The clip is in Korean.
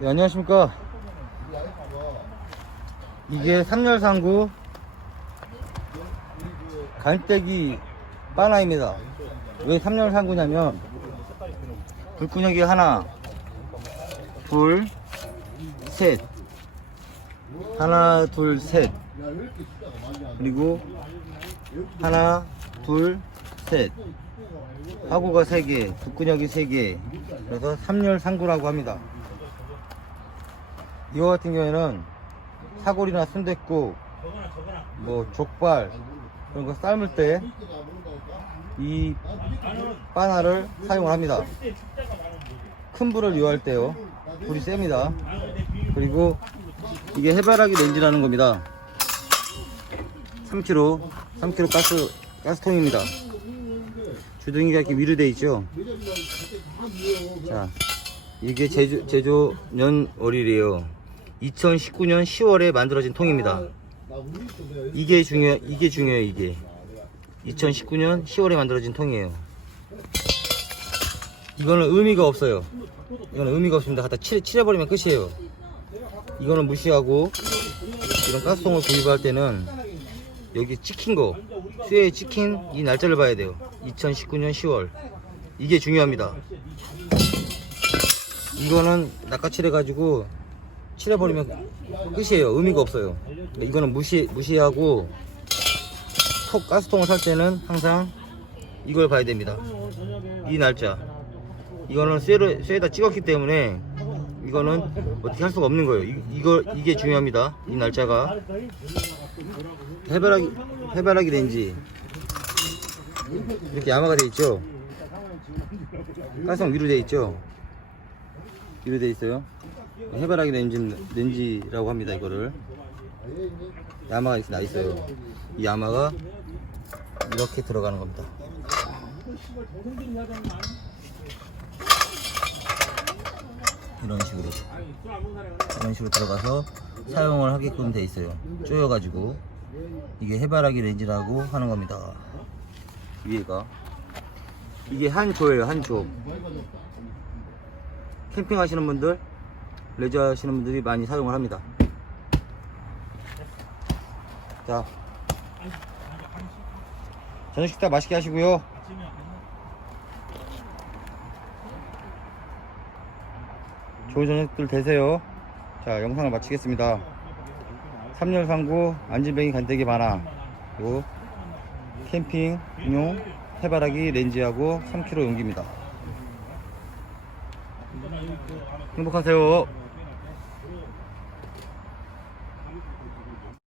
네, 안녕하십니까. 이게 3열 상구 갈대기 바나입니다. 왜 3열 상구냐면 불구녕이 하나, 둘, 셋. 하나, 둘, 셋. 그리고 하나, 둘, 셋. 하구가 3개, 붓구녕이 3개. 그래서 3열 상구라고 합니다. 이거 같은 경우에는 사골이나 순댓국, 뭐 족발 그런 거 삶을 때 이 바나를 사용을 합니다. 큰 불을 이용할 때요. 불이 셉니다. 그리고 이게 해바라기 렌즈라는 겁니다. 3kg, 3kg 가스 가스통입니다. 주둥이가 이렇게 위로 돼 있죠. 자, 이게 제조, 제조 년 월일이에요. 2019년 10월에 만들어진 통입니다. 이게 중요, 이게 중요해요, 이게. 2019년 10월에 만들어진 통이에요. 이거는 의미가 없어요. 이거는 의미가 없습니다. 갖다 칠, 칠해버리면 끝이에요. 이거는 무시하고, 이런 가스통을 구입할 때는, 여기 찍힌 거, 쇠에 찍힌 이 날짜를 봐야 돼요. 2019년 10월. 이게 중요합니다. 이거는 낚아칠해 가지고 칠해버리면 끝이에요. 의미가 없어요. 이거는 무시, 무시하고 톡 가스통을 살 때는 항상 이걸 봐야 됩니다. 이 날짜. 이거는 쇠를, 쇠에다 찍었기 때문에 이거는 어떻게 할 수가 없는 거예요. 이, 이거, 이게 중요합니다. 이 날짜가. 해바라기, 해바라기 렌지. 이렇게 야마가 돼 있죠. 가스통 위로 돼 있죠. 위로 돼 있어요. 해바라기 렌지, 렌지라고 합니다. 이거를. 야마가 나 있어요. 이 야마가 이렇게 들어가는 겁니다. 이런 식으로 이런 식으로 들어가서 사용을 하게끔 돼 있어요. 조여 가지고 이게 해바라기 렌즈라고 하는 겁니다. 위에가 이게 한 조예요, 한 조. 캠핑 하시는 분들, 레저 하시는 분들이 많이 사용을 합니다. 자, 저녁 식사 맛있게 하시고요. 좋은 저녁들 되세요. 자, 영상을 마치겠습니다. 3열 상구 안진뱅이 간대기 많아. 그리고 캠핑용 해바라기 렌즈하고 3kg 용기입니다. 행복하세요.